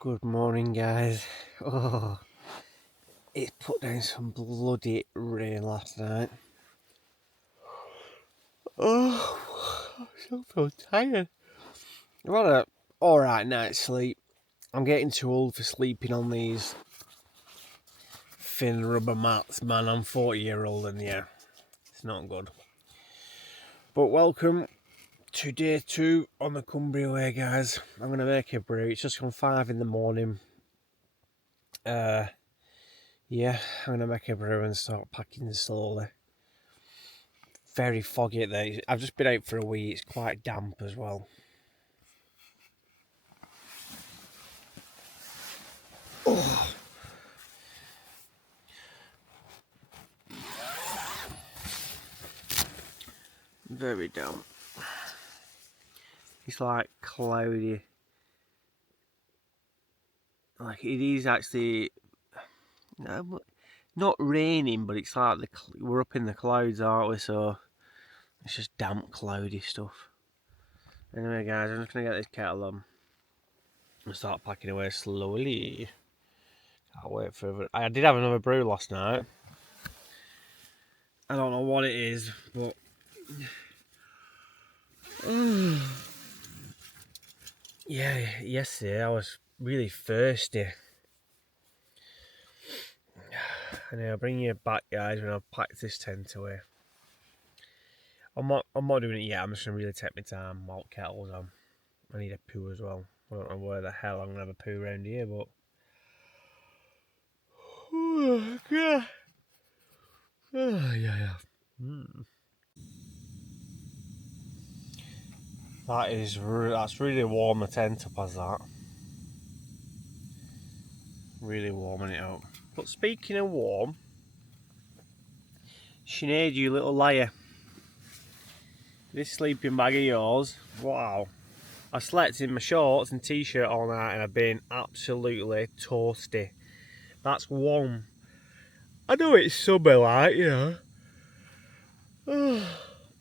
Good morning, guys. Oh, it put down some bloody rain last night. Oh, I'm so tired. I've had a alright night's sleep. I'm getting too old for sleeping on these thin rubber mats, man. I'm 40-year-old and yeah, it's not good. But welcome to day 2 on the Cumbria Way, guys. I'm going to make a brew. It's just gone 5 in the morning. Yeah, I'm going to make a brew and start packing slowly. Very foggy out there. I've just been out for a wee. It's quite damp as well. Oh. Very damp. It's like cloudy. Like it is actually not raining, but it's like we're up in the clouds, aren't we? So it's just damp, cloudy stuff. Anyway, guys, I'm just gonna get this kettle on and start packing away slowly. Can't wait for it. I did have another brew last night. I don't know what it is, but yeah, yesterday I was really thirsty. And I'll bring you back, guys, when I've packed this tent away. I'm not doing it yet. I'm just gonna really take my time while kettle's on. I need a poo as well. I don't know where the hell I'm gonna have a poo around here, but yeah. That's really warm the tent up as that. Really warming it up. But speaking of warm, Sinead, you little liar. This sleeping bag of yours, wow. I slept in my shorts and t-shirt all night and I've been absolutely toasty. That's warm. I know it's summer, like, you know.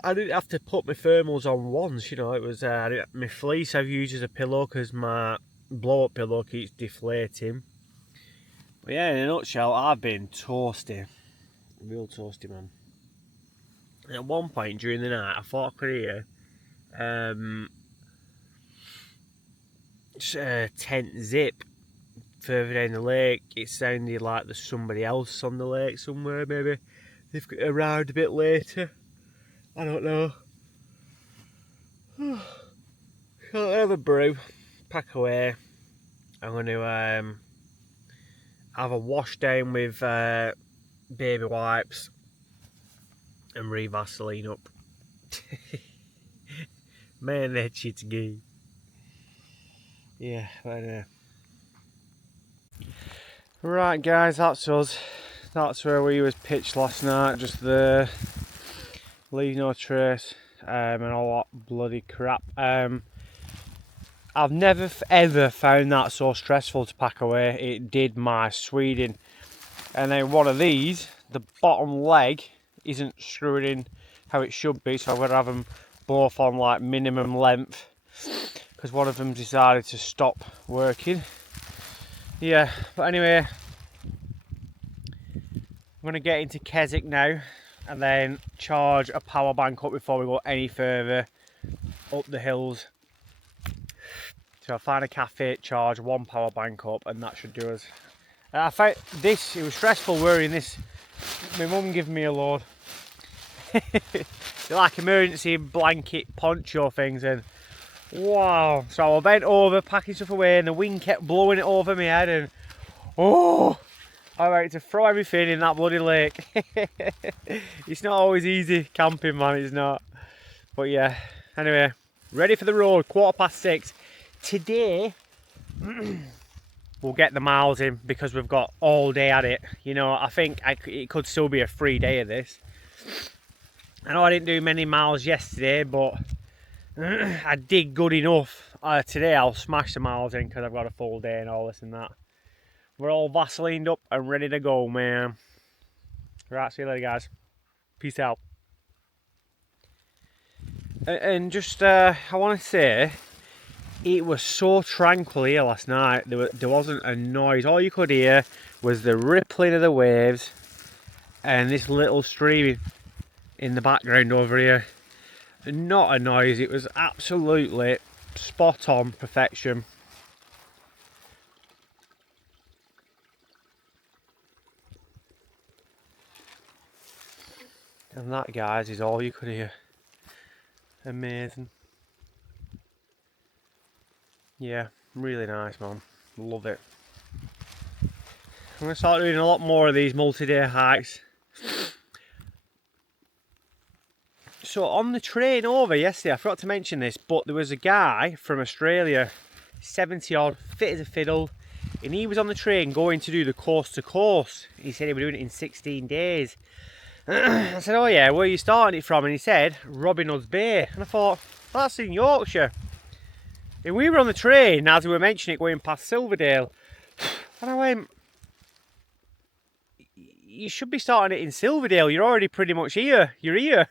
I didn't have to put my thermals on once, you know. It was my fleece I've used as a pillow because my blow-up pillow keeps deflating. But yeah, in a nutshell, I've been toasty. Real toasty, man. And at one point during the night, I thought I could hear tent zip further down the lake. It sounded like there's somebody else on the lake somewhere, maybe they've arrived a bit later. I don't know. I'll have a brew, pack away. I'm going to have a wash down with baby wipes and re-Vaseline up. Man, that shit's gay. Yeah, but right, guys, that's us. That's where we was pitched last night, just there. Leave no trace, and all that bloody crap. I've never ever found that so stressful to pack away. It did my Sweden. And then one of these, the bottom leg isn't screwing in how it should be, so I've got to have them both on like minimum length because one of them decided to stop working. Yeah, but anyway, I'm going to get into Keswick now and then charge a power bank up before we go any further up the hills. So I'll find a cafe, charge one power bank up, and that should do us. I found this, it was stressful wearing this. My mum gave me a load. They're like emergency blanket poncho things, and wow. So I bent over packing stuff away and the wind kept blowing it over my head, and oh, I went to throw everything in that bloody lake. It's not always easy camping, man, it's not. But yeah, anyway, ready for the road, 6:15. Today we'll get the miles in because we've got all day at it. You know, I think it could still be a free day of this. I know I didn't do many miles yesterday, but I did good enough. Today I'll smash the miles in because I've got a full day and all this and that. We're all Vaselined up and ready to go, man. Right, see you later, guys. Peace out. And just, I want to say, It was so tranquil here last night. There wasn't a noise. All you could hear was the rippling of the waves and this little stream in the background over here. Not a noise. It was absolutely spot on perfection. And that, guys, is all you could hear. Amazing. Yeah, really nice, man. Love it. I'm going to start doing a lot more of these multi-day hikes. So on the train over yesterday, I forgot to mention this, but there was a guy from Australia, 70 odd, fit as a fiddle, and he was on the train going to do the coast to coast. He said he was doing it in 16 days. I said, oh yeah, where are you starting it from? And he said, Robin Hood's Bay. And I thought, well, that's in Yorkshire. And we were on the train, as we were mentioning it, going past Silverdale. And I went, you should be starting it in Silverdale. You're already pretty much here. You're here.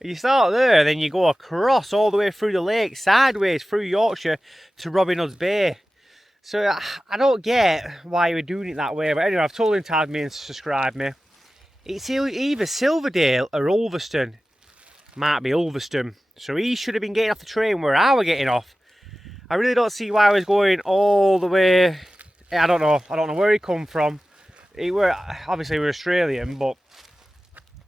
You start there, then you go across all the way through the lake, sideways through Yorkshire to Robin Hood's Bay. So I don't get why you were doing it that way. But anyway, I've told him to add me and subscribe me. It's either Silverdale or Ulverston. Might be Ulverston. So he should have been getting off the train where I was getting off. I really don't see why I was going all the way. I don't know where he come from. Obviously we're Australian, but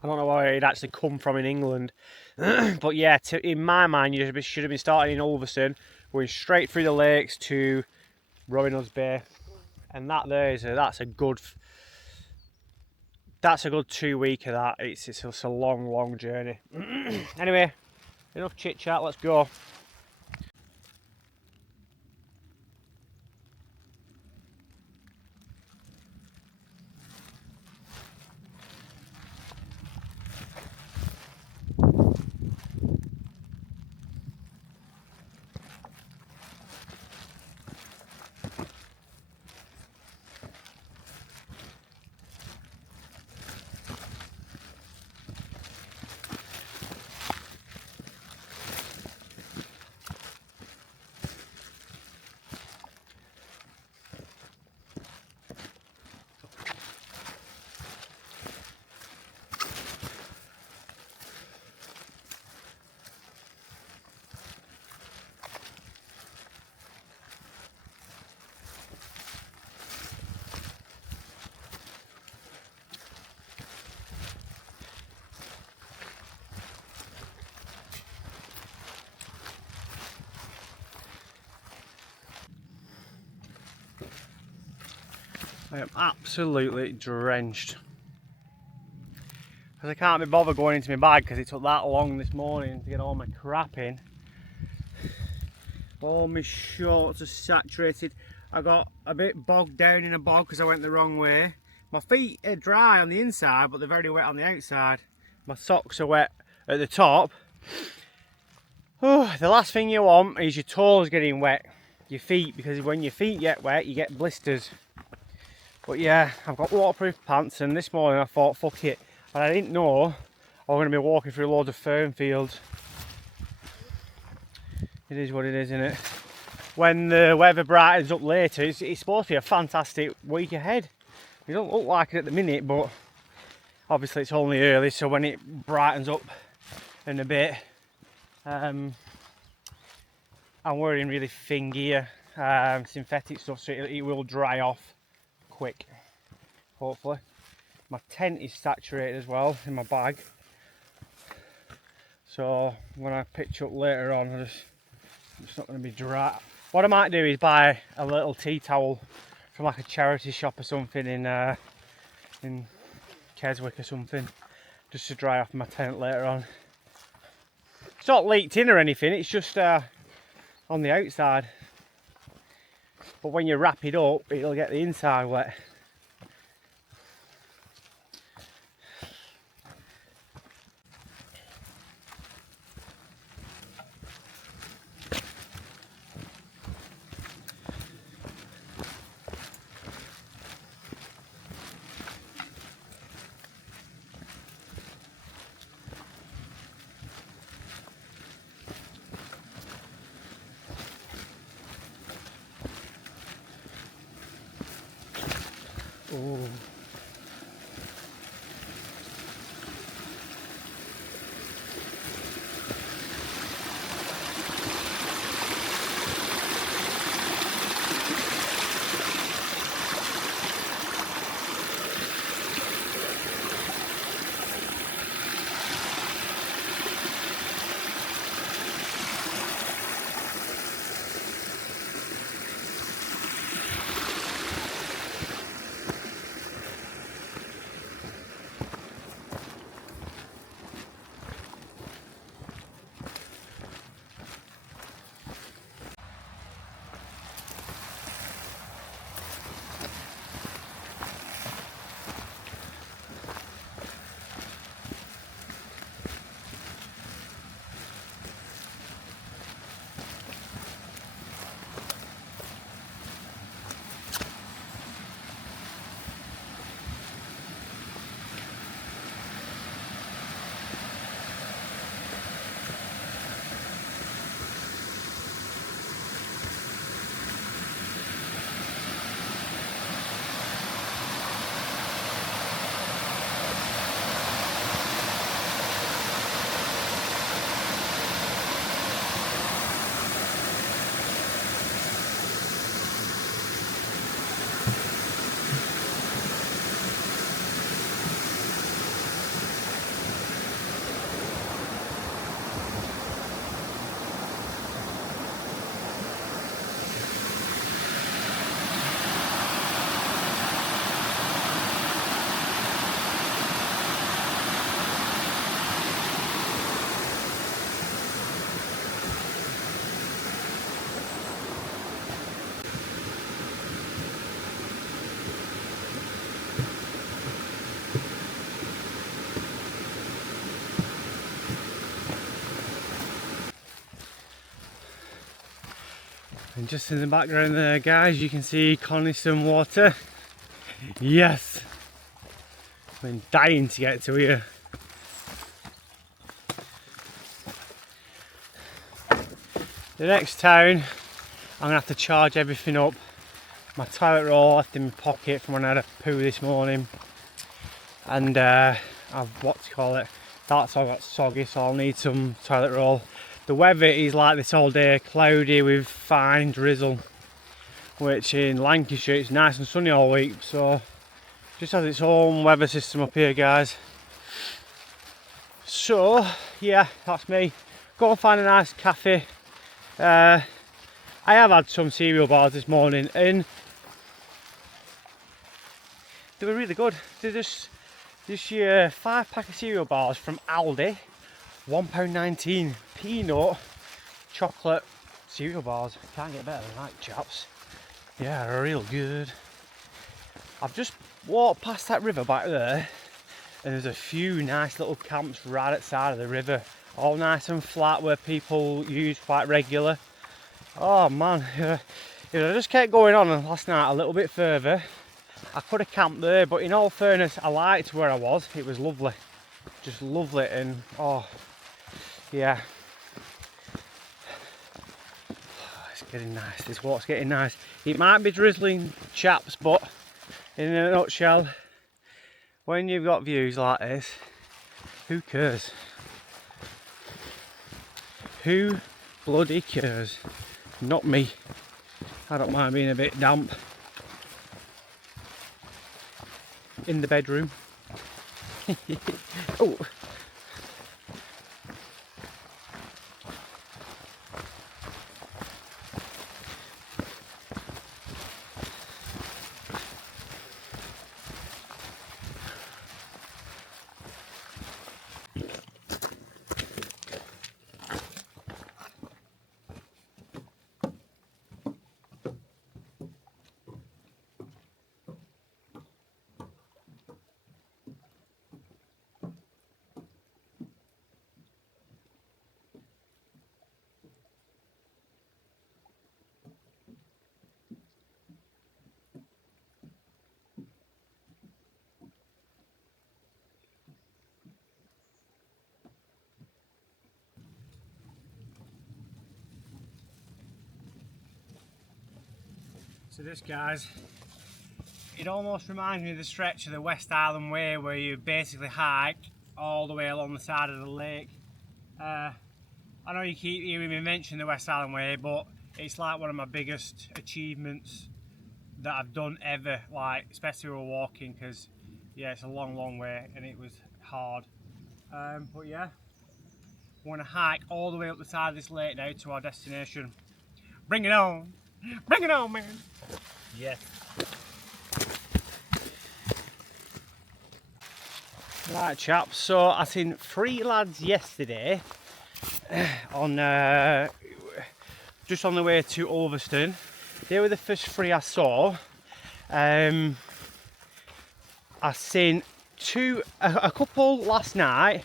I don't know where he'd actually come from in England. But yeah, in my mind, you should have been starting in Ulverston, going straight through the lakes to Robin Hood's Bay, and that's a good 2 week of that. It's a long journey. Anyway, enough chit chat. Let's go. I am absolutely drenched. Because I can't be bothered going into my bag because it took that long this morning to get all my crap in. All my shorts are saturated. I got a bit bogged down in a bog because I went the wrong way. My feet are dry on the inside, but they're very wet on the outside. My socks are wet at the top. Oh, the last thing you want is your toes getting wet. Your feet, because when your feet get wet, you get blisters. But yeah, I've got waterproof pants, and this morning I thought, fuck it. But I didn't know I was going to be walking through loads of fern fields. It is what it is, isn't it? When the weather brightens up later, it's supposed to be a fantastic week ahead. It don't look like it at the minute, but obviously it's only early, so when it brightens up in a bit, I'm wearing really thin gear, synthetic stuff, so it will dry off quick, hopefully. My tent is saturated as well in my bag, so when I pitch up later on, it's not going to be dry. What I might do is buy a little tea towel from like a charity shop or something in Keswick or something, just to dry off my tent later on. It's not leaked in or anything, it's just on the outside. But when you wrap it up, it'll get the inside wet. Oh. And just in the background there, guys, you can see Coniston water. Yes! I've been dying to get to here. The next town, I'm going to have to charge everything up. My toilet roll left in my pocket from when I had a poo this morning. And I've, that's all got soggy, so I'll need some toilet roll. The weather is like this all day, cloudy with fine drizzle, which in Lancashire it's nice and sunny all week, so just has its own weather system up here, guys. So yeah, that's me. Go and find a nice cafe. I have had some cereal bars this morning and they were really good. They're just this year 5-pack of cereal bars from Aldi, £1.19, peanut chocolate cereal bars. Can't get better than that, chaps. Yeah, they're real good. I've just walked past that river back there and there's a few nice little camps right at the side of the river, all nice and flat where people use quite regular. Oh man, if I just kept going on last night a little bit further, I could have camped there, but in all fairness, I liked where I was. It was lovely, just lovely, and oh yeah, it's getting nice. This walk's getting nice. It might be drizzling, chaps, but in a nutshell, when you've got views like this, who cares? Who bloody cares? Not me. I don't mind being a bit damp in the bedroom. Oh. So this, guys, it almost reminds me of the stretch of the West Island Way where you basically hike all the way along the side of the lake. I know you keep hearing me mention the West Island Way, but it's like one of my biggest achievements that I've done ever, like especially with walking, because yeah, it's a long way and it was hard. But yeah, we want to hike all the way up the side of this lake now to our destination. Bring it on! Bring it on, man! Yes. Right, chaps, so I seen 3 lads yesterday on just on the way to Ulverston. They were the first 3 I saw. I seen a couple last night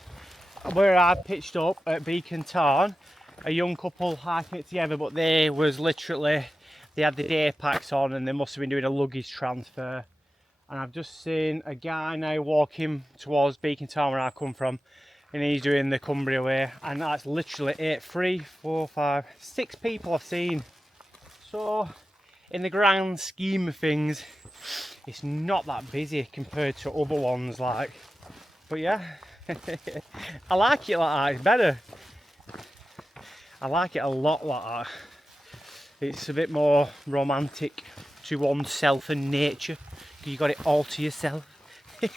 where I pitched up at Beacon Tarn, a young couple hiking it together, but they was literally, they had the day packs on and they must have been doing a luggage transfer. And I've just seen a guy now walking towards Beacon Tarn where I come from, and he's doing the Cumbria Way, and that's literally 6 people I've seen. So in the grand scheme of things, it's not that busy compared to other ones, like, but yeah. I like it like that, it's better. I like it a lot like that. It's a bit more romantic to oneself and nature. You got it all to yourself. I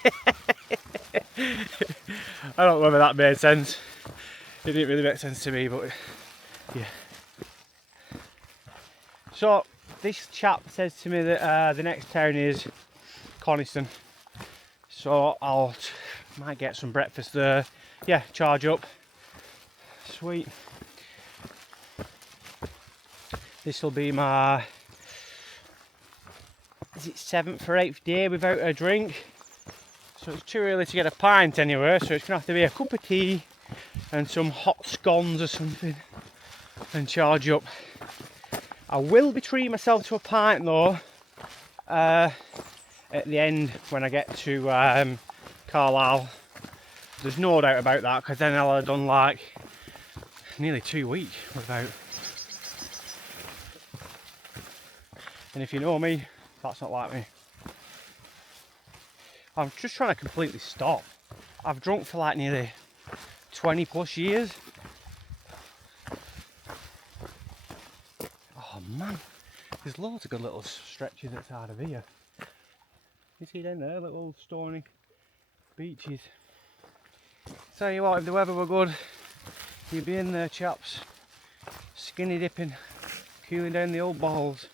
don't know whether that made sense. It didn't really make sense to me, but yeah. So this chap says to me that the next town is Coniston. So might get some breakfast there. Yeah, charge up. Sweet. This will be my, is it 7th or 8th day without a drink? So it's too early to get a pint anywhere, so it's gonna have to be a cup of tea and some hot scones or something and charge up. I will be treating myself to a pint though at the end when I get to Carlisle. There's no doubt about that, because then I'll have done like nearly 2 weeks without. And if you know me, that's not like me. I'm just trying to completely stop. I've drunk for like nearly 20 plus years. Oh man, there's loads of good little stretches outside of here. You see them there, little stony beaches. Tell you what, if the weather were good, you'd be in there, chaps, skinny dipping, cooling down the old balls.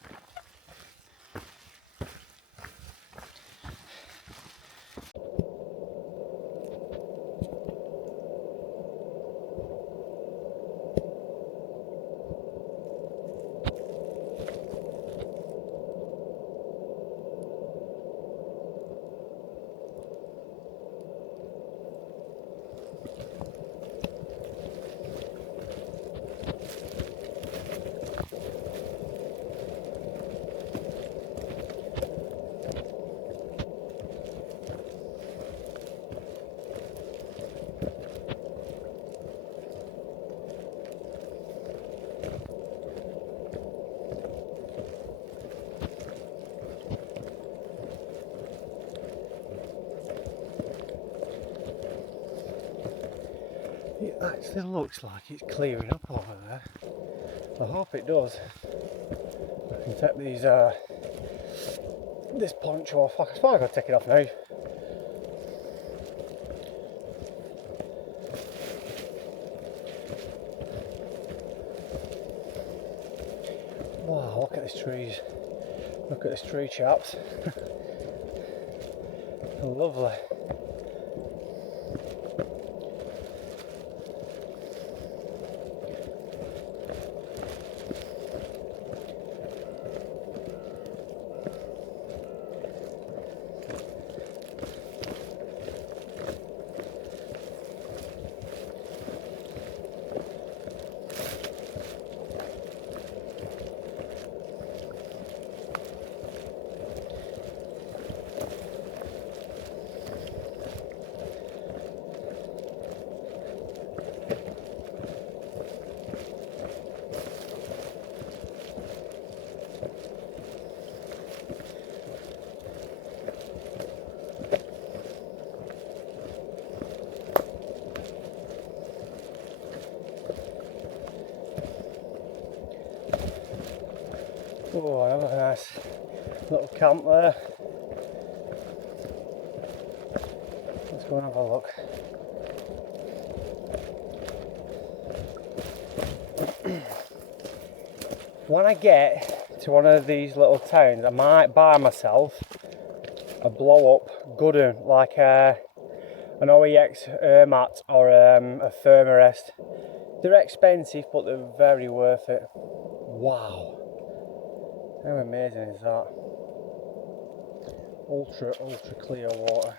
It actually looks like it's clearing up over there. I hope it does. I can take these this poncho off. I suppose I've got to take it off now. Wow, look at these trees. Look at this tree, chaps. Lovely. Oh, another nice little camp there. Let's go and have a look. When I get to one of these little towns, I might buy myself a blow up good one, like an OEX mat or a Thermarest. They're expensive, but they're very worth it. Wow, how amazing is that? Ultra clear water.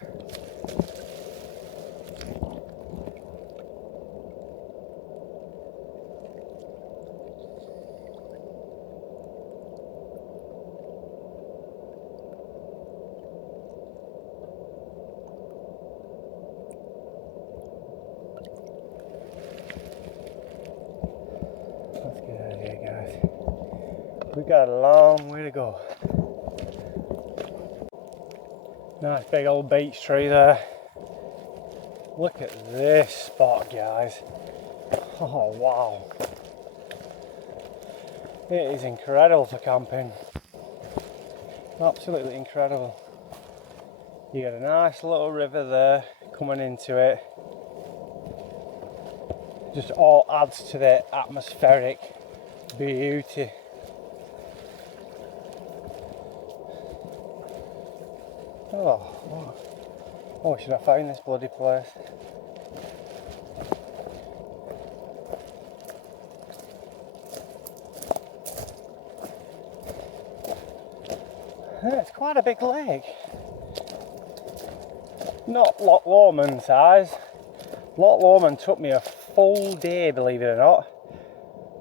Let's get out of here, guys. We've got a long way to go. Nice big old beech tree there. Look at this spot, guys. Oh wow. It is incredible for camping. Absolutely incredible. You got a nice little river there coming into it. Just all adds to the atmospheric beauty. Oh, should I find this bloody place? Yeah, it's quite a big lake. Not Loch Lomond size. Loch Lomond took me a full day, believe it or not.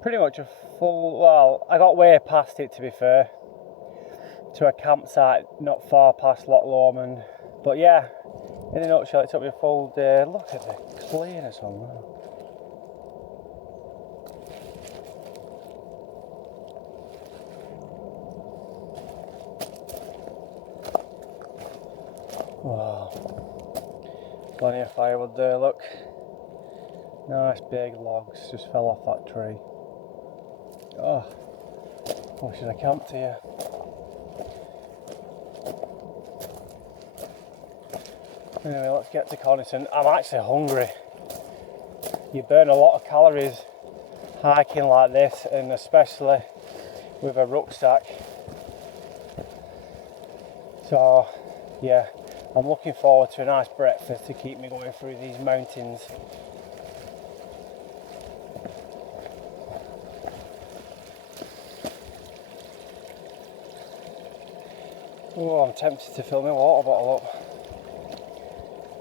Pretty much a full, well, I got way past it to be fair. To a campsite not far past Loch Lomond. But yeah, in a nutshell, it took me a full day. Look at the clearness on that. Wow. Plenty of firewood there, look. Nice big logs just fell off that tree. Oh, should I camp here? Anyway, let's get to Coniston. I'm actually hungry. You burn a lot of calories hiking like this, and especially with a rucksack. So, yeah, I'm looking forward to a nice breakfast to keep me going through these mountains. Oh, I'm tempted to fill my water bottle up.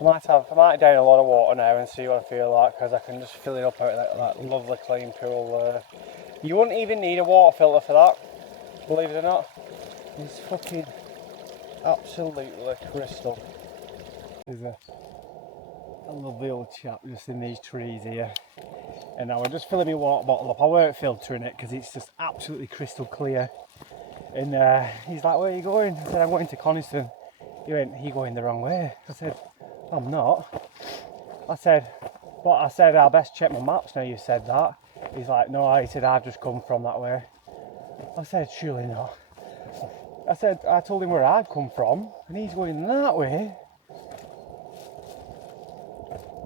I might down a lot of water now and see what I feel like, because I can just fill it up out of that lovely clean pool there. You wouldn't even need a water filter for that, believe it or not. It's fucking absolutely crystal. There's a lovely old chap just in these trees here, and now I'm just filling my water bottle up. I weren't filtering it because it's just absolutely crystal clear. And he's like, "Where are you going?" I said, "I'm going to Coniston." He went, "You're going the wrong way." I said, "I'm not." I said, "I best check my maps now you said that." He's like, "No," he said, "I've just come from that way." I said, "Surely not." I said, I told him where I'd come from, and he's going that way.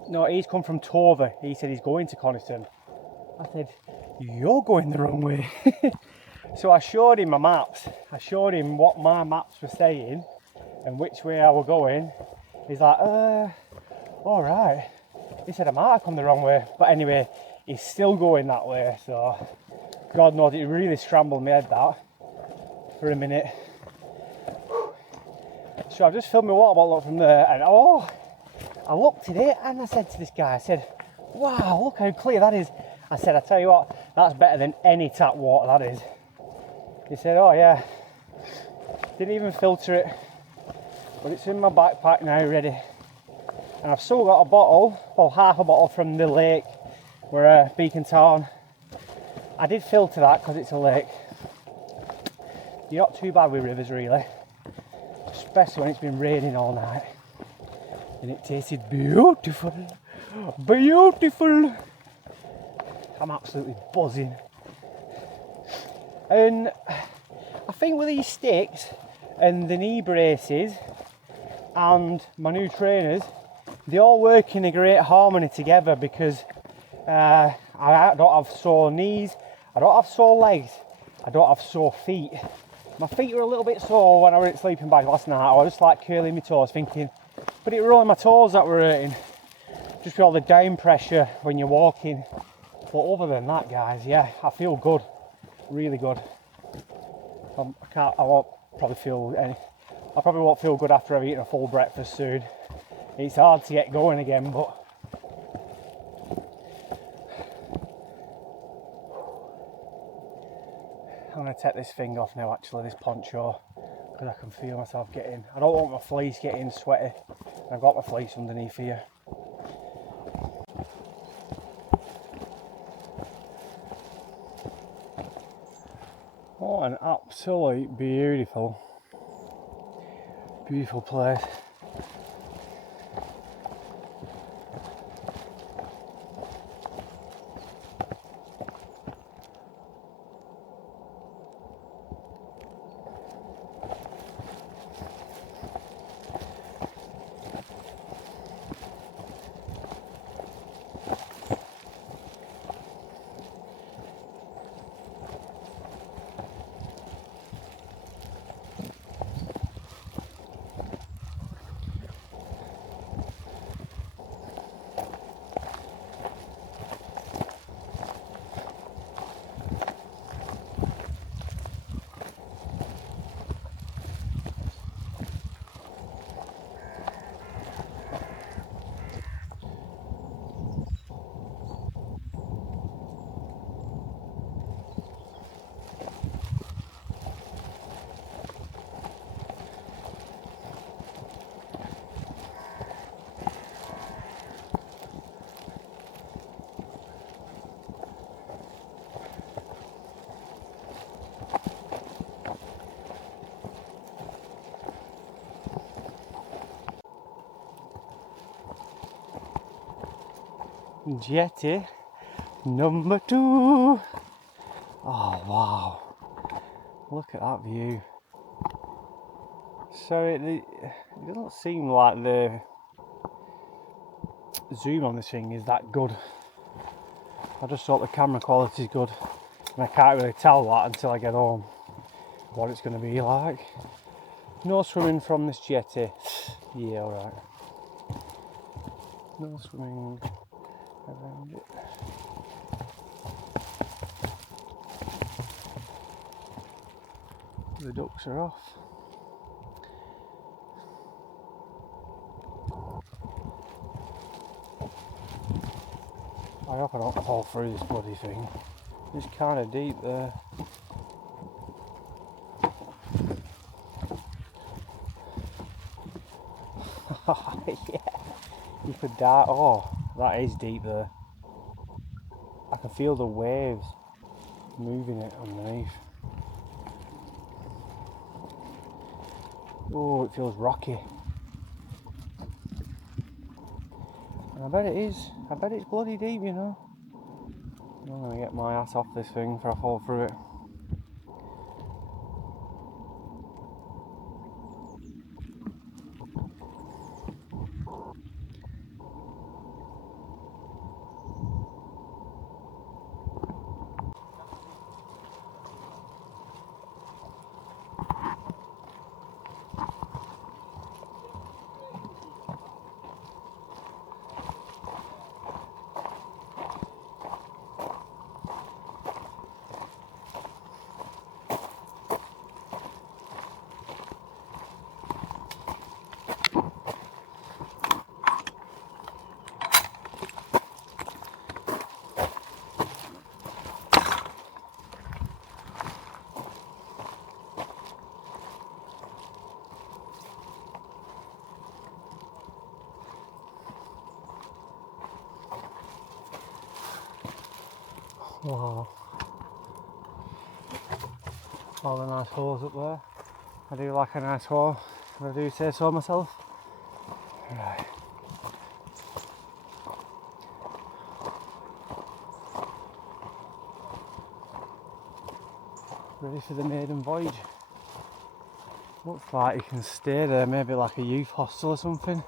No, he's come from Tover. He said he's going to Coniston. I said, "You're going the wrong way." So I showed him my maps. I showed him what my maps were saying and which way I were going. He's like, all right. He said I might have come the wrong way. But anyway, he's still going that way. So God knows, it really scrambled my head that for a minute. So I've just filled my water bottle up from there, and I looked at it and I said to this guy, I said, "Wow, look how clear that is." I said, "I tell you what, that's better than any tap water, that is." He said, "Oh yeah." Didn't even filter it, but it's in my backpack now ready. And I've still got a bottle, well, half a bottle from the lake where Beacon Town. I did filter that because it's a lake. You're not too bad with rivers really, especially when it's been raining all night. And it tasted beautiful, beautiful. I'm absolutely buzzing. And I think with these sticks and the knee braces and my new trainers, they all work in a great harmony together, because I don't have sore knees, I don't have sore legs, I don't have sore feet. My feet were a little bit sore when I was in sleeping bag last night. I was just like curling my toes thinking, but it were only my toes that were hurting, just with all the down pressure when you're walking. But other than that, guys, yeah, I feel good, really good. I probably won't feel good after I've eaten a full breakfast soon. It's hard to get going again, but I'm going to take this thing off now, actually, this poncho, because I can feel myself getting, I don't want my fleece getting sweaty. I've got my fleece underneath here. What an absolute beautiful place. Jetty number 2. Oh wow, look at that view. So it doesn't seem like the zoom on this thing is that good. I just thought the camera quality is good, and I can't really tell that until I get home what it's going to be like. No swimming from this jetty. Yeah, alright. No swimming around it. The ducks are off. I hope I don't fall through this bloody thing. It's kind of deep there. Yeah, you could die. Oh, that is deep there. I can feel the waves moving it underneath. Oh, it feels rocky. And I bet it is. I bet it's bloody deep, you know. I'm gonna get my ass off this thing before I fall through it. Wow. All the nice holes up there. I do like a nice hole, if I do say so myself. Right. Ready for the maiden voyage. Looks like you can stay there, maybe like a youth hostel or something.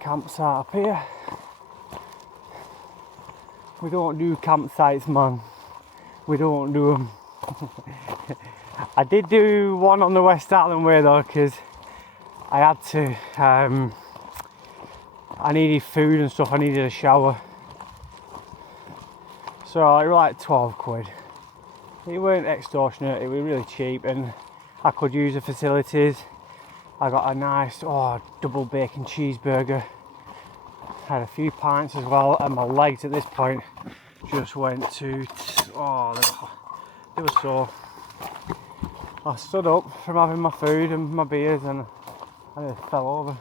Campsite up here. We don't do campsites, man. We don't do them. I did do one on the West Island Way though, because I had to. I needed food and stuff. I needed a shower. So it was like 12 quid. It weren't extortionate. It was really cheap, and I could use the facilities. I got a nice double bacon cheeseburger. Had a few pints as well, and my legs at this point just went to they were sore. I stood up from having my food and my beers, and I just fell over.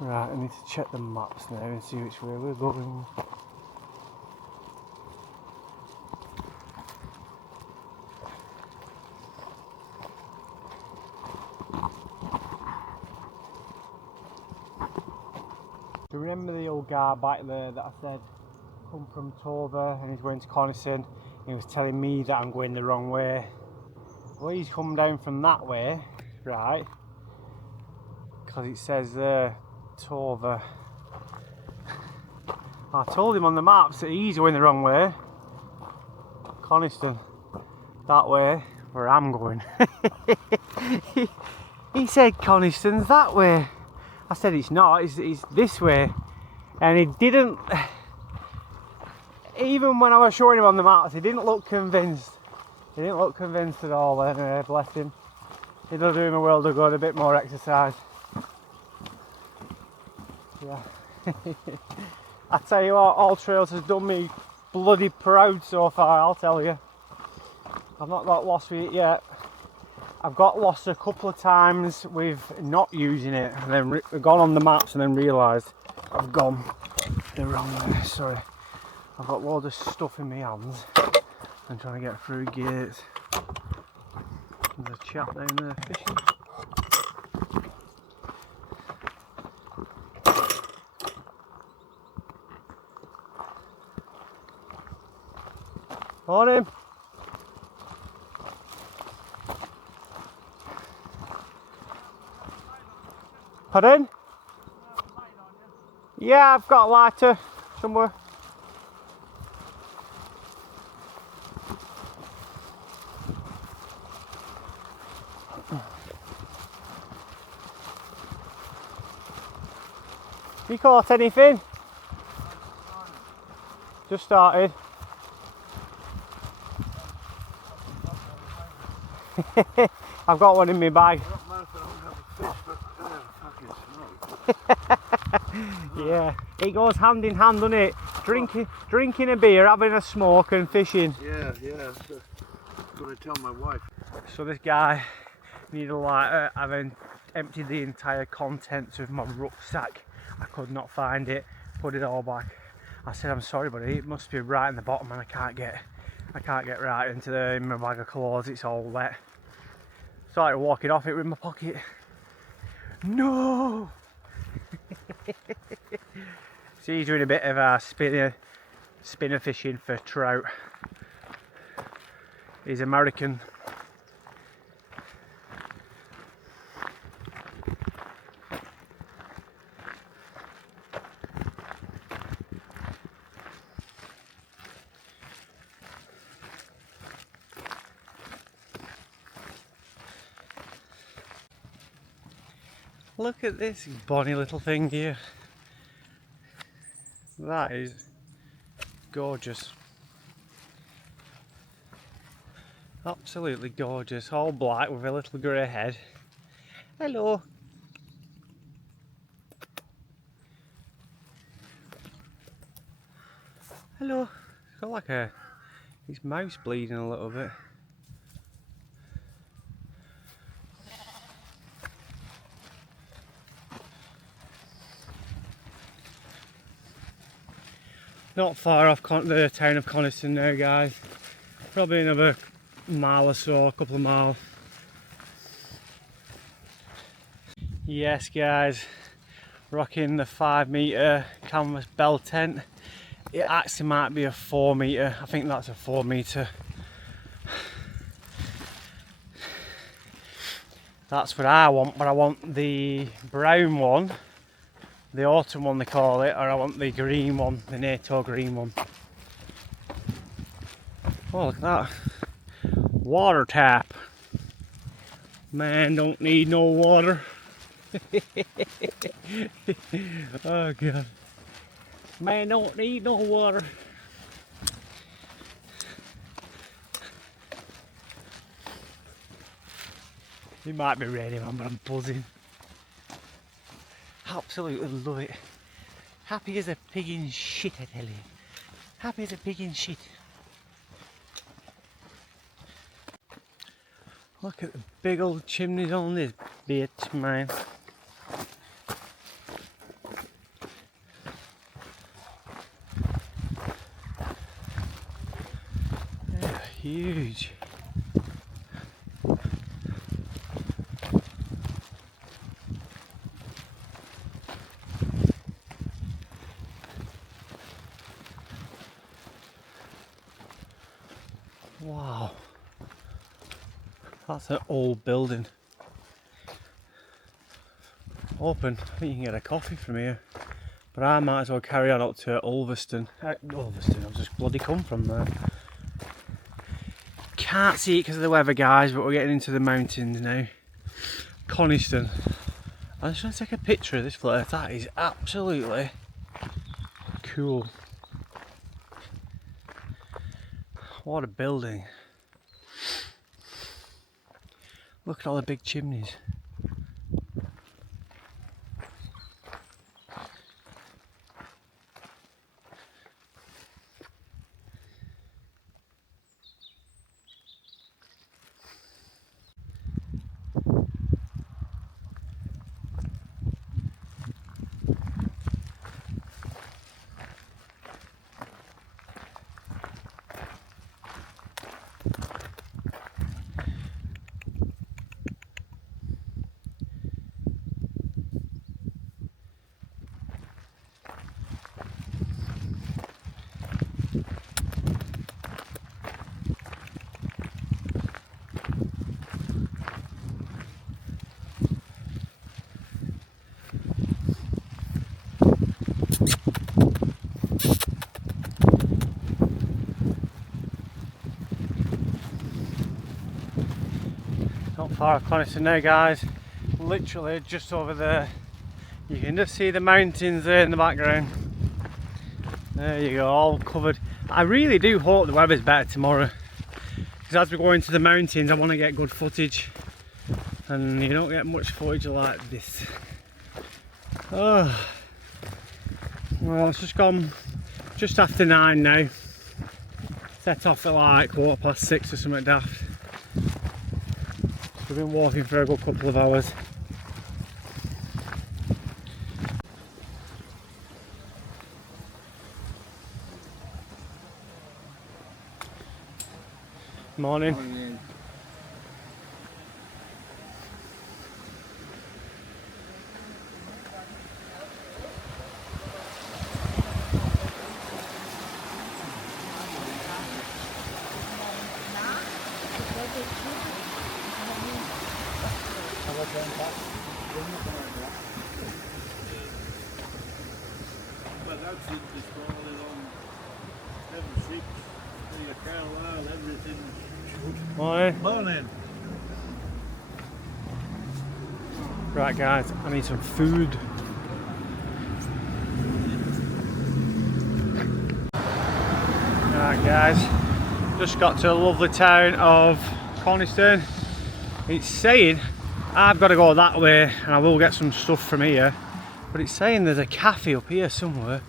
Right, I need to check the maps now and see which way we're going. Do you remember the old guy back there that I said come from Tover and he's going to Coniston? He was telling me that I'm going the wrong way. Well, he's come down from that way, right? Because it says there, Tover. I told him on the maps that he's going the wrong way. Coniston, that way, where I'm going. he said Coniston's that way. I said it's not, it's this way. And he didn't, even when I was showing him on the maps, he didn't look convinced. He didn't look convinced at all. Anyway, bless him. He does do him a world of good, a bit more exercise. Yeah. I tell you what, All Trails has done me bloody proud so far, I'll tell you. I've not got lost with it yet. I've got lost a couple of times with not using it, and then gone on the maps and then realised I've gone the wrong way. Sorry, I've got loads of stuff in my hands. I'm trying to get through gates. There's a chap down there fishing. Morning. Pardon? Yeah, I've got a lighter somewhere. You caught anything? Just started. I've got one in my bag. Yeah, it goes hand in hand, doesn't it? Drinking a beer, having a smoke and fishing. Yeah, that's what I tell my wife. So this guy needed a lighter. I've emptied the entire contents of my rucksack. I could not find it, put it all back. I said, I'm sorry buddy, it must be right in the bottom and I can't get right into in my bag of clothes, it's all wet. Started walking off it with my pocket. No! So he's doing a bit of spinner fishing for trout. He's American. Look at this bonny little thing here. That is gorgeous. Absolutely gorgeous. All black with a little grey head. Hello. Hello. It's got like his mouth's bleeding a little bit. Not far off the town of Coniston now, guys. Probably another mile or so, a couple of miles. Yes, guys, rocking the 5 metre canvas bell tent. It actually might be a 4 metre, I think that's a 4 metre. That's what I want, but I want the brown one, the autumn one they call it, or I want the green one, the NATO green one. Oh, look at that. Water tap. Man don't need no water. Oh god. Man don't need no water. It might be raining, man, but I'm buzzing. Absolutely love it. Happy as a pig in shit, I tell you. Happy as a pig in shit. Look at the big old chimneys on this bit, man. They're huge. Wow. That's an old building. Open. I think you can get a coffee from here. But I might as well carry on up to Ulverston. Ulverston, I've just bloody come from there. Can't see it because of the weather, guys, but we're getting into the mountains now. Coniston. I'm just going to take a picture of this place. That is absolutely cool. What a building. Look at all the big chimneys. Not far off Coniston now, guys. Literally just over there. You can just see the mountains there in the background. There you go, all covered. I really do hope the weather's better tomorrow, because as we go into the mountains I want to get good footage, and you don't get much footage like this. Oh. Well, it's just gone just after 9 now. Set off at like 6:15 or something daft. We've been walking for a good couple of hours. Morning. Morning. Well, that's it, it's rolling on every 6, the cow oil, everything. Morning. Morning. Right guys, I need some food. Right guys, just got to the lovely town of Coniston. It's saying I've got to go that way and I will get some stuff from here, but it's saying there's a cafe up here somewhere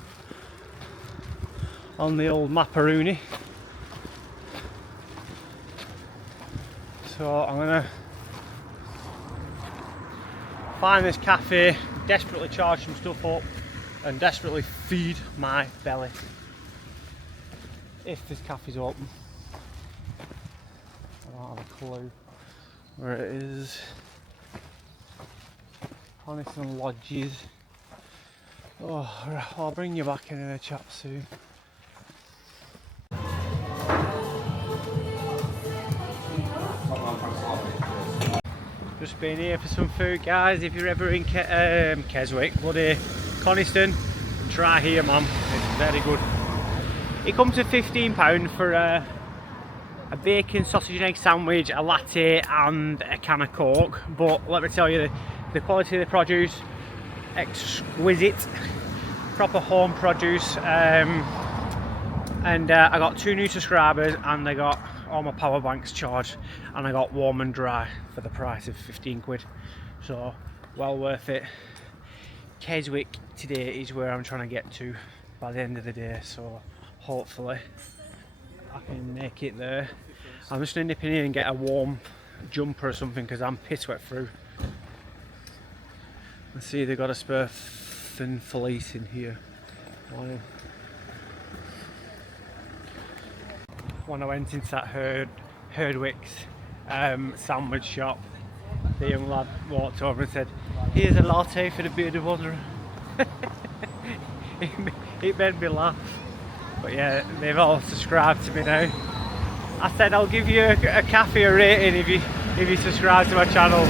on the old Maparoni. So I'm gonna find this cafe, desperately charge some stuff up and desperately feed my belly. If this cafe's open. I don't have a clue where it is. Coniston Lodges. Oh, right, I'll bring you back in a chat soon. Just been here for some food, guys. If you're ever in Keswick, bloody Coniston, try here, man. It's very good. It comes to £15 for a bacon, sausage and egg sandwich, a latte and a can of Coke. But let me tell you, the quality of the produce, exquisite. Proper home produce. And I got 2 new subscribers and I got all my power banks charged, and I got warm and dry for the price of 15 quid. So well worth it. Keswick today is where I'm trying to get to by the end of the day, so hopefully I can make it there. I'm just going to nip in here and get a warm jumper or something because I'm piss wet through. I see they've got a spare thin fleece in here. When I went into that Herdwick's sandwich shop, the young lad walked over and said, "Here's a latte for the bearded wanderer." It made me laugh. But yeah, they've all subscribed to me now. I said I'll give you a cafe rating if you subscribe to my channel.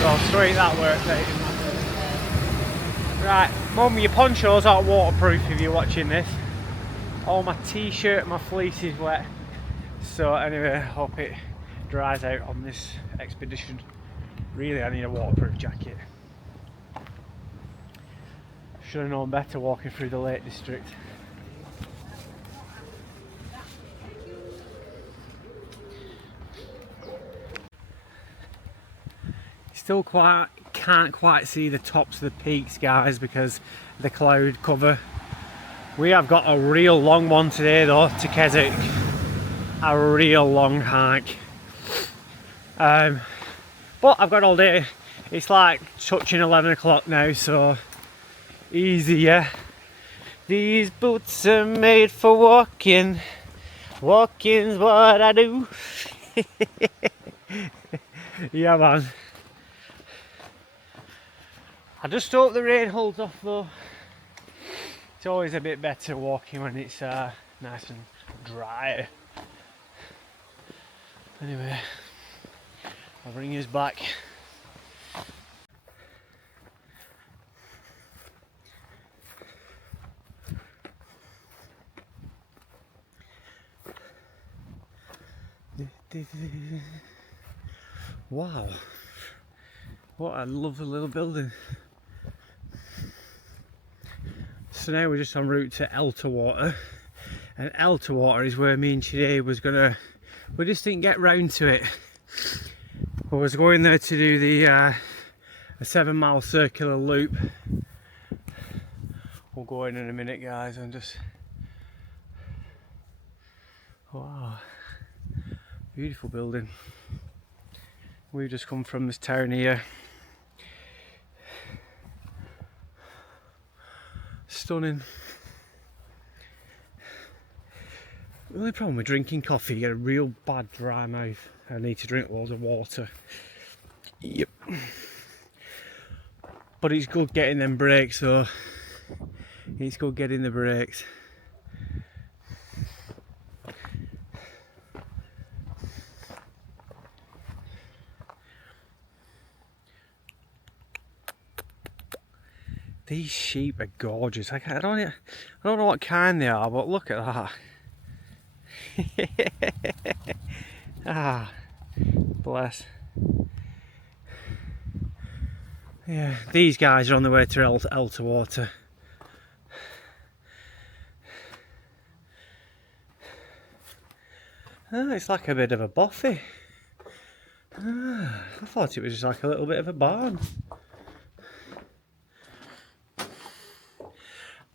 So straight that works out. Right, Mum, your ponchos aren't waterproof if you're watching this. All my t-shirt, my fleece is wet. So anyway, I hope it dries out on this expedition. Really, I need a waterproof jacket. Should have known better walking through the Lake District. Still can't quite see the tops of the peaks, guys, because of the cloud cover. We have got a real long one today though to Keswick. A real long hike. But I've got all day. It's like touching 11 o'clock now, so easy, yeah. These boots are made for walking. Walking's what I do. Yeah, man. I just hope the rain holds off though. It's always a bit better walking when it's nice and dry. Anyway, I'll bring you back. Wow, what a lovely little building. So now we're just en route to Elterwater, and Elterwater is where me and Sinead was gonna, we just didn't get round to it. I was going there to do the a 7-mile circular loop. We'll go in a minute, guys, and just, wow, beautiful building. We've just come from this town here. Stunning. The only problem with drinking coffee, you get a real bad dry mouth. I need to drink loads of water. Yep. But it's good getting them breaks though. It's good getting the breaks. These sheep are gorgeous. I don't know what kind they are, but look at that. Ah, bless. Yeah, these guys are on the way to Elterwater. Ah, it's like a bit of a bothy. Ah, I thought it was just like a little bit of a barn.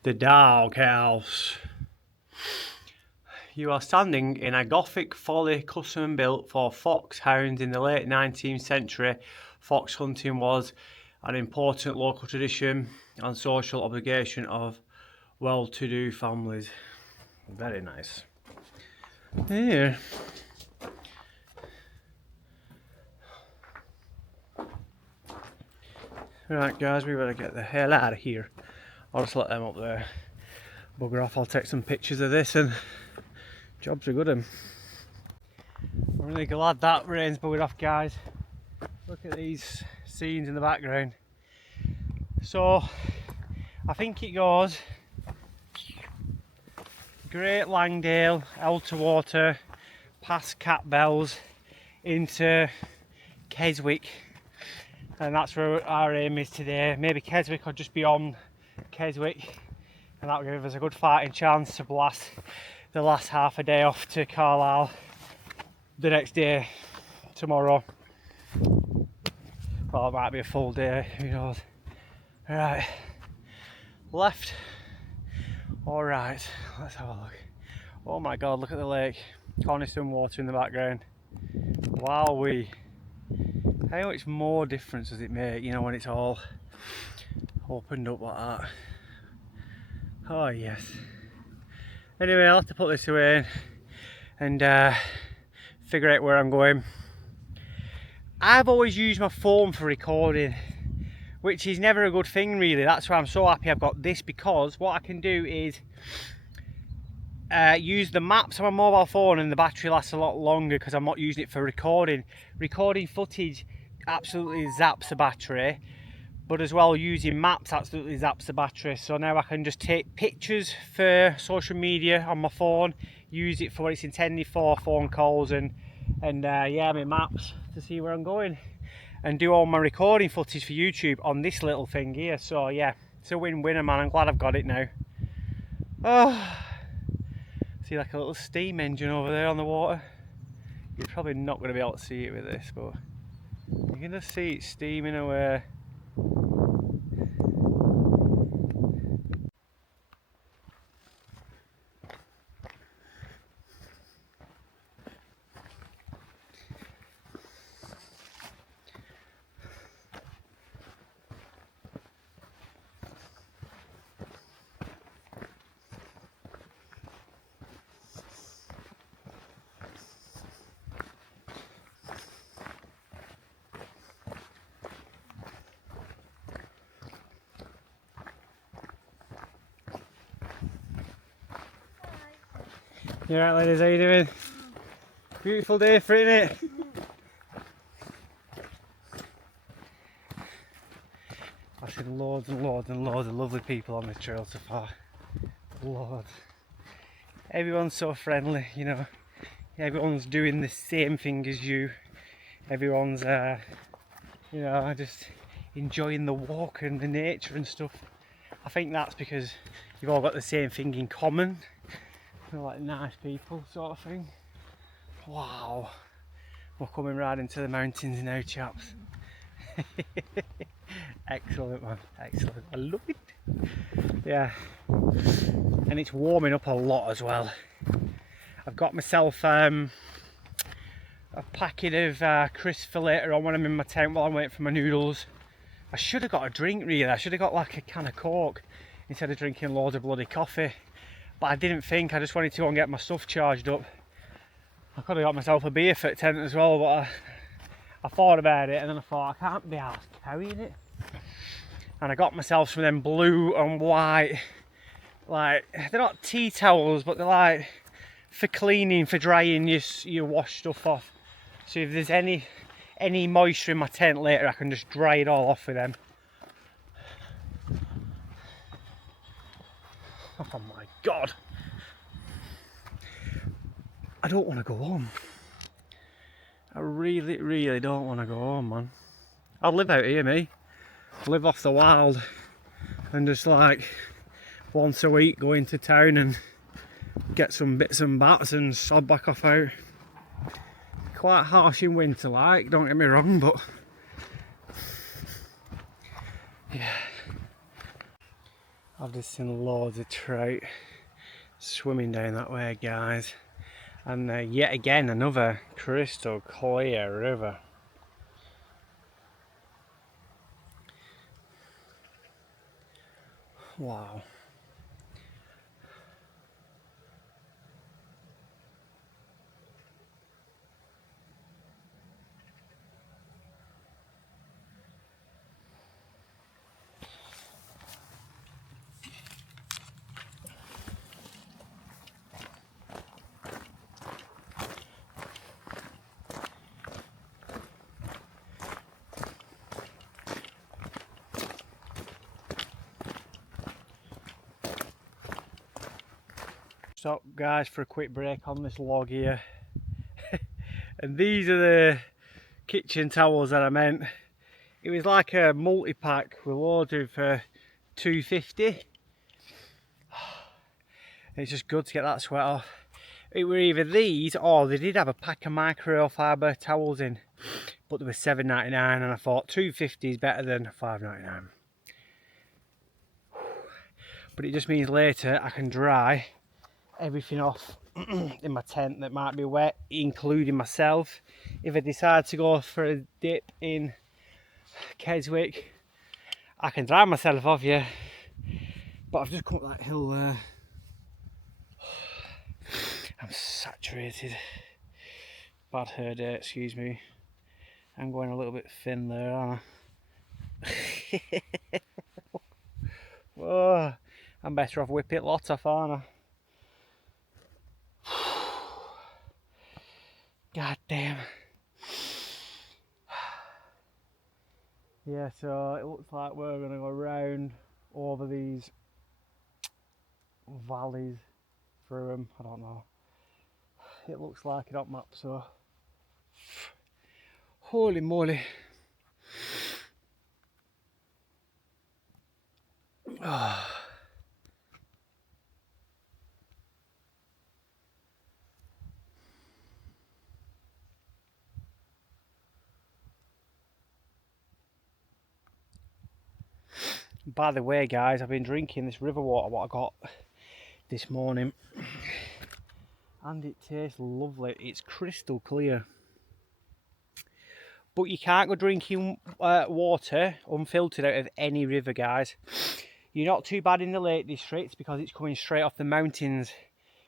The doghouse. You are standing in a Gothic folly custom built for foxhounds. In the late 19th century, fox hunting was an important local tradition and social obligation of well-to-do families. Very nice. Here. Right, guys, we better get the hell out of here. I'll just let them up there. Bugger off, I'll take some pictures of this and jobs are good. I'm really glad that rain's buggered off, guys. Look at these scenes in the background. So I think it goes Great Langdale, Elterwater, past Cat Bells into Keswick, and that's where our aim is today. Maybe Keswick or just beyond Keswick, and that will give us a good fighting chance to blast the last half a day off to Carlisle the next day, tomorrow. Well, it might be a full day, who knows. Right, left or right, let's have a look. Oh my god, look at the lake. Coniston water in the background. Wowee. How much more difference does it make, you know, when it's all opened up like that? Oh yes. Anyway, I'll have to put this away and figure out where I'm going. I've always used my phone for recording, which is never a good thing really. That's why I'm so happy I've got this, because what I can do is use the maps on my mobile phone and the battery lasts a lot longer because I'm not using it for recording. Recording footage absolutely zaps the battery, but as well using maps absolutely zaps the battery. So now I can just take pictures for social media on my phone, use it for what it's intended for, phone calls and yeah, my maps to see where I'm going, and do all my recording footage for YouTube on this little thing here. So yeah, it's a win-winner, man. I'm glad I've got it now. Oh, see like a little steam engine over there on the water. You're probably not going to be able to see it with this, but you can just see it steaming away. You alright ladies, how you doing? Beautiful day for it, innit? I've seen loads and loads and loads of lovely people on this trail so far. Loads. Everyone's so friendly, you know. Everyone's doing the same thing as you. Everyone's, you know, just enjoying the walk and the nature and stuff. I think that's because you've all got the same thing in common. You know, like nice people sort of thing. Wow. We're coming right into the mountains now, chaps. Excellent, man. Excellent. I love it. Yeah. And it's warming up a lot as well. I've got myself a packet of crisps for later on when I'm in my tent while I'm waiting for my noodles. I should have got a drink really. I should have got like a can of Coke instead of drinking loads of bloody coffee. But I didn't think, I just wanted to go and get my stuff charged up. I could have got myself a beer for the tent as well, but I thought about it and then I thought I can't be arsed carrying it. And I got myself some of them blue and white, like, they're not tea towels, but they're like for cleaning, for drying your wash stuff off. So if there's any moisture in my tent later, I can just dry it all off with them. Oh my god. I don't want to go home. I really, really don't want to go home, man. I'll live out here, me. Live off the wild and just like once a week go into town and get some bits and bats and sod back off out. Quite harsh in winter, like, don't get me wrong, but yeah. I've just seen loads of trout swimming down that way, guys, and yet again another crystal clear river. Wow. stop guys for a quick break on this log here. And these are the kitchen towels that I meant. It was like a multi-pack we ordered for £2.50. It's just good to get that sweat off. It were either these or they did have a pack of microfiber towels in, but they were £7.99 and I thought £2.50 is better than £5.99. But it just means later I can dry everything off in my tent that might be wet, including myself. If I decide to go for a dip in Keswick, I can dry myself off, yeah. But I've just come up that hill there. I'm saturated. Bad hair day, excuse me. I'm going a little bit thin there, aren't I? Oh, I'm better off whip it lot off, aren't I? God damn. Yeah, so it looks like we're going to go round over these valleys through them. I don't know. It looks like it on map, so holy moly. Oh. By the way guys, I've been drinking this river water what I got this morning and it tastes lovely. It's crystal clear. But you can't go drinking water unfiltered out of any river, guys. You're not too bad in the Lake District because it's coming straight off the mountains.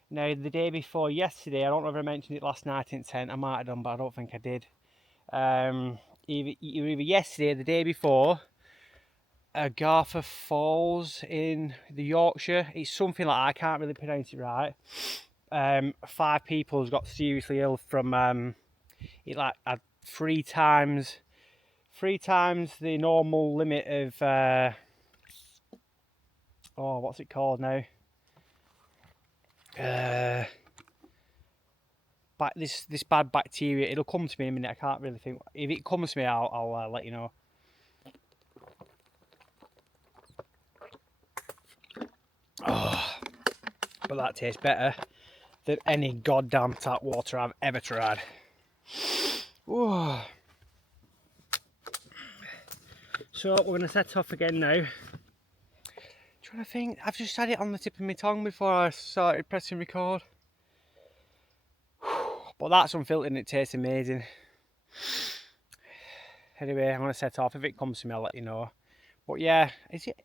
Now, the day before yesterday, I don't know if I mentioned it last night in tent, I might have done, but I don't think I did. Either yesterday or the day before, Gartha Falls in the Yorkshire, it's something like I can't really pronounce it right. 5 people has got seriously ill from it, like had 3 times the normal limit of oh, what's it called now? But this bad bacteria. It'll come to me in a minute. I can't really think. If it comes to me, I'll let you know. Oh, but that tastes better than any goddamn tap water I've ever tried. Oh. So we're going to set off again now. Trying to think, I've just had it on the tip of my tongue before I started pressing record. But that's unfiltered and it tastes amazing. Anyway, I'm going to set off. If it comes to me, I'll let you know. But yeah, is it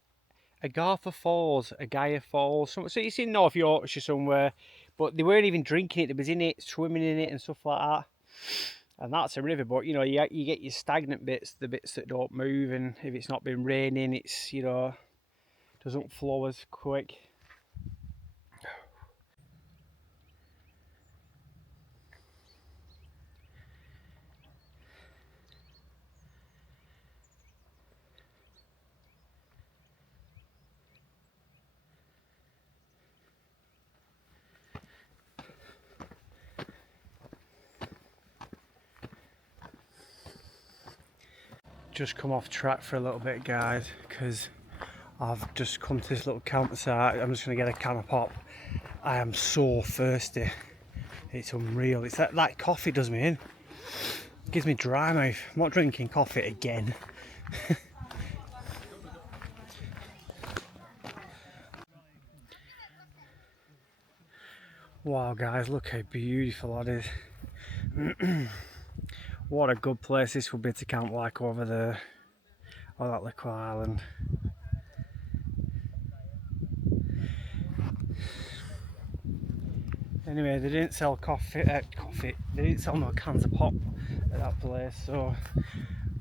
Gartha Falls, Gaia Falls? So it's in North Yorkshire somewhere. But they weren't even drinking it. They was in it, swimming in it and stuff like that. And that's a river, but you know, you get your stagnant bits, the bits that don't move, and if it's not been raining, it's, you know, doesn't flow as quick. Just come off track for a little bit, guys, because I've just come to this little campsite. I'm just going to get a can of pop. I am so thirsty. It's unreal. It's that coffee does me in. It gives me dry mouth. I'm not drinking coffee again. Wow, guys, look how beautiful that is. What a good place this would be to camp, like over there, on that little island. Anyway, they didn't sell coffee. They didn't sell no cans of pop at that place, so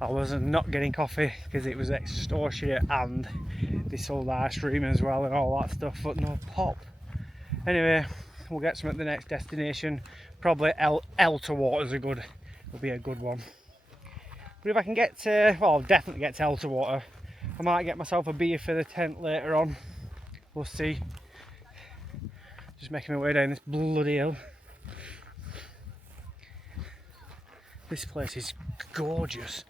I wasn't not getting coffee because it was extortionate, and they sold ice cream as well and all that stuff, but no pop. Anyway, we'll get some at the next destination. Probably Elter Water's will be a good one. But if I can get to, well, I'll definitely get to Elter Water. I might get myself a beer for the tent later on. We'll see. Just making my way down this bloody hill. This place is gorgeous.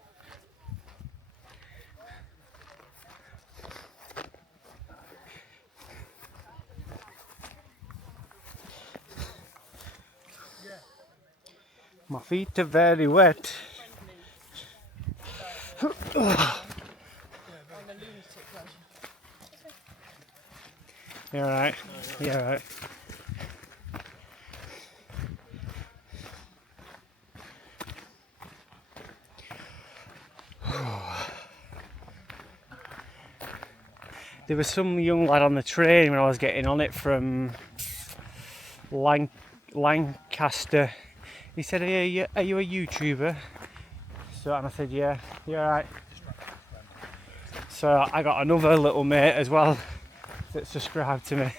My feet are very wet. You're alright. You're alright. There was some young lad on the train when I was getting on it from Lancaster. He said, are you a YouTuber? So, and I said, yeah, you're alright. So I got another little mate as well that subscribed to me.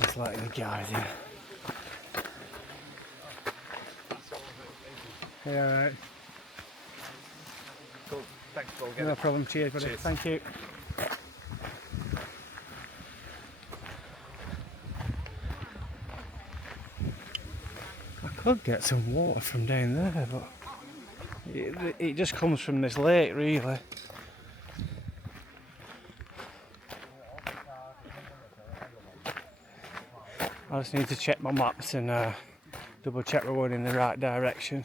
Just letting the guys in. Yeah, alright. Cool. Thanks, Paul. No problem. Cheers, buddy. Cheers. Thank you. I could get some water from down there, but it just comes from this lake, really. I just need to check my maps and double check we're going in the right direction.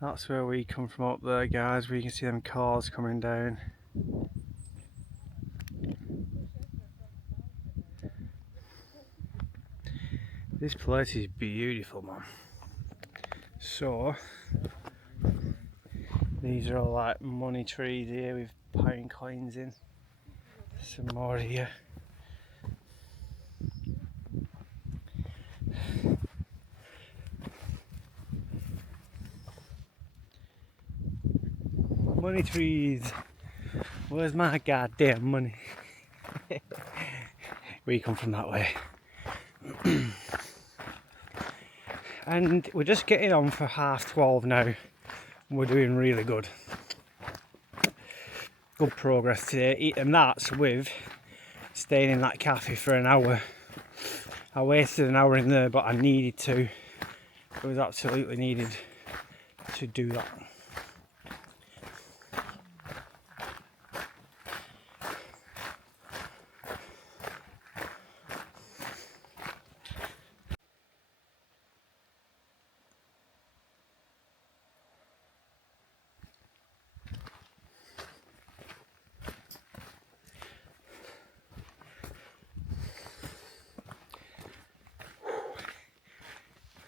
That's where we come from up there, guys, where you can see them cars coming down. This place is beautiful, man. So, these are all like money trees here with pound coins in. Some more here. Money trees. Where's my goddamn money? We come from that way. And we're just getting on for 12:30 now. We're doing really good. Good progress today. And that's with staying in that cafe for an hour. I wasted an hour in there, but I needed to. It was absolutely needed to do that.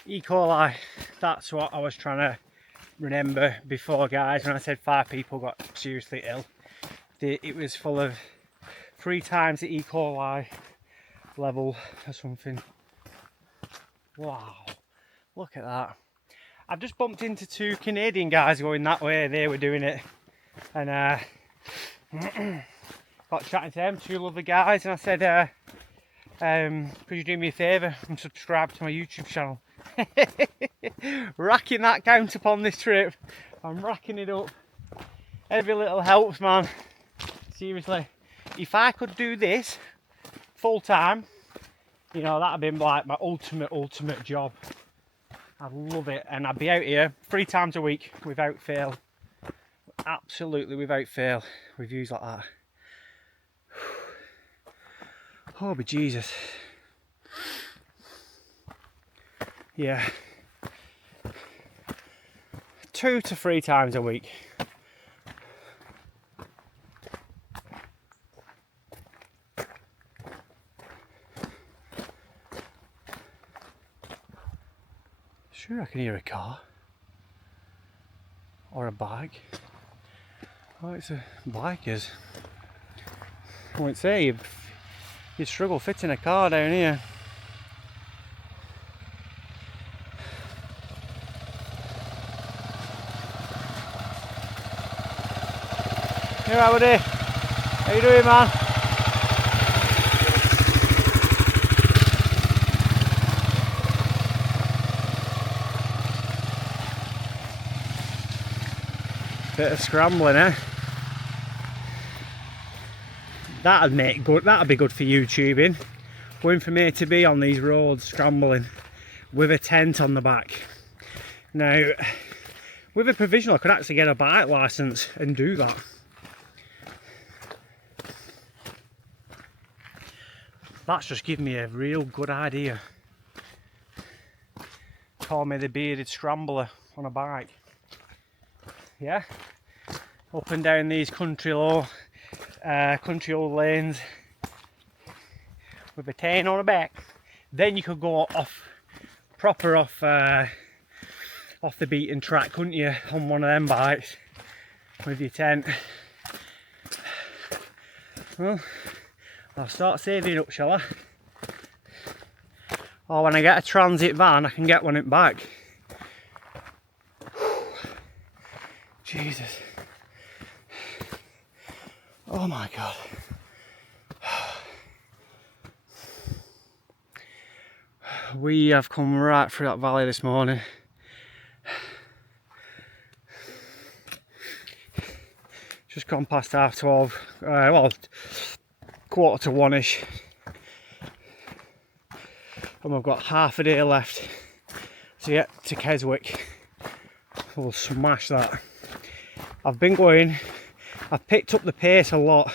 E. coli, that's what I was trying to remember before, guys, when I said 5 people got seriously ill. It was full of 3 times the E. coli level or something. Wow, look at that. I've just bumped into 2 Canadian guys going that way. They were doing it, and got chatting to them, 2 lovely guys, and I said, could you do me a favour and subscribe to my YouTube channel? Racking that count upon this trip. I'm racking it up. Every little helps, man. Seriously, if I could do this full time, you know, that'd be like my ultimate job. I'd love it, and I'd be out here 3 times a week without fail. Absolutely without fail. With views like that. Oh, be Jesus. Yeah. 2 to 3 times a week. Sure, I can hear a car. Or a bike. Oh, it's a bikers. I wouldn't say you'd struggle fitting a car down here. You alright, buddy? How you doing, man? Bit of scrambling, eh? That'd be good for YouTubing. Going from A to B on these roads, scrambling with a tent on the back. Now, with a provisional, I could actually get a bike license and do that. That's just given me a real good idea. Call me the bearded scrambler on a bike. Yeah, up and down these country old lanes with a tent on the back. Then you could go off the beaten track, couldn't you, on one of them bikes with your tent. Well, I'll start saving up, shall I? Or when I get a transit van, I can get one in back. Jesus. Oh my God. We have come right through that valley this morning. Just gone past 12:30, well, 1:45ish. And we've got half a day left to get to Keswick. We'll smash that. I've picked up the pace a lot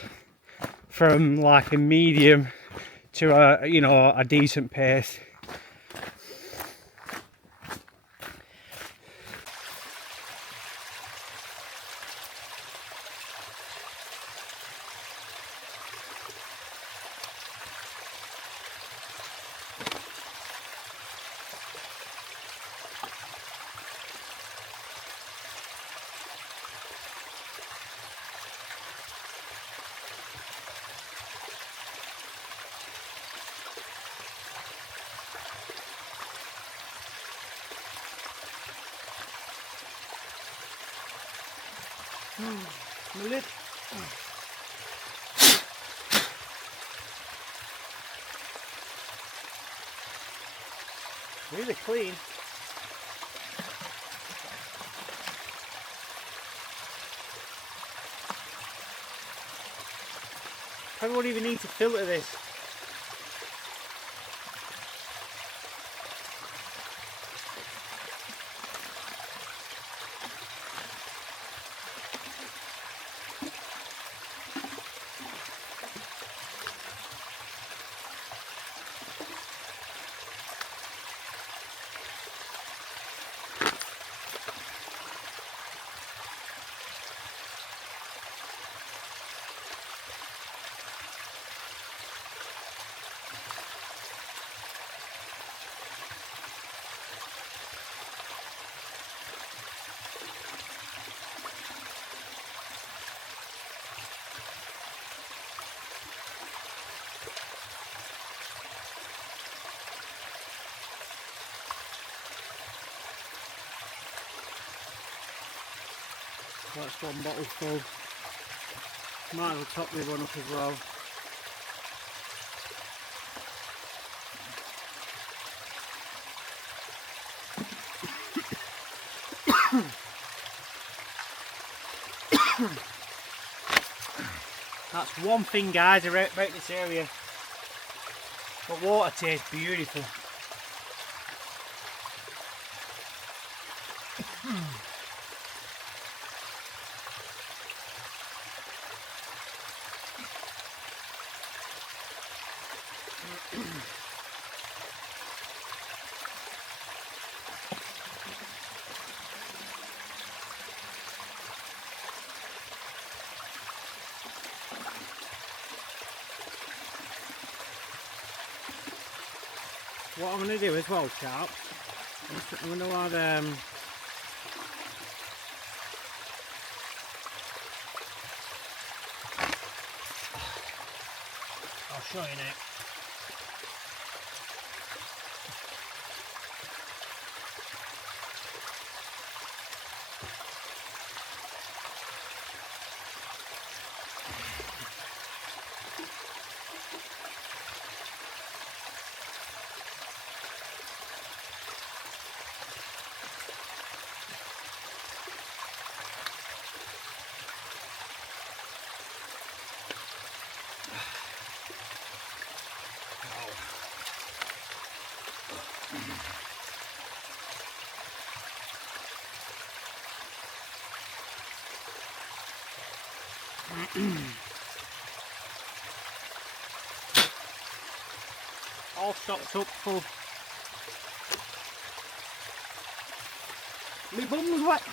from like a medium to a decent pace. My lip. Really clean. Probably won't even need to filter this. That's one bottle full. Might as well top the one up as well. That's one thing, guys, about this area. But water tastes beautiful. What I'm going to do as well, chap, I'm going to add I'll show you now. All stocked up full. My bum's wet.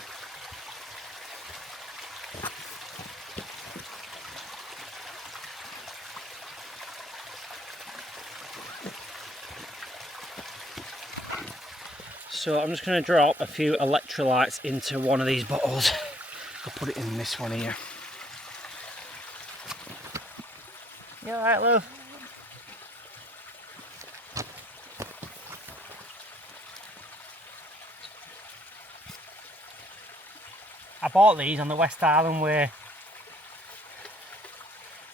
So I'm just going to drop a few electrolytes into one of these bottles. I'll put it in this one here. You alright, Lou? I bought these on the West Island Way.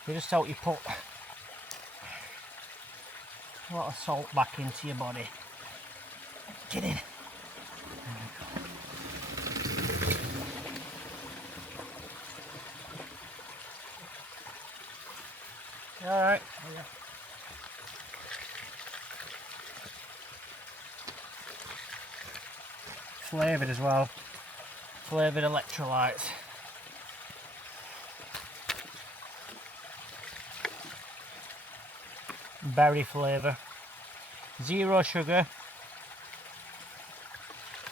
They just help you put a lot of salt back into your body. Get in. Alright. Yeah. Flavoured as well. Flavoured electrolytes. Berry flavour. Zero sugar.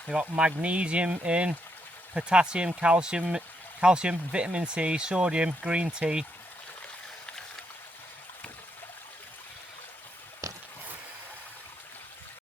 They got magnesium in, potassium, calcium, vitamin C, sodium, green tea,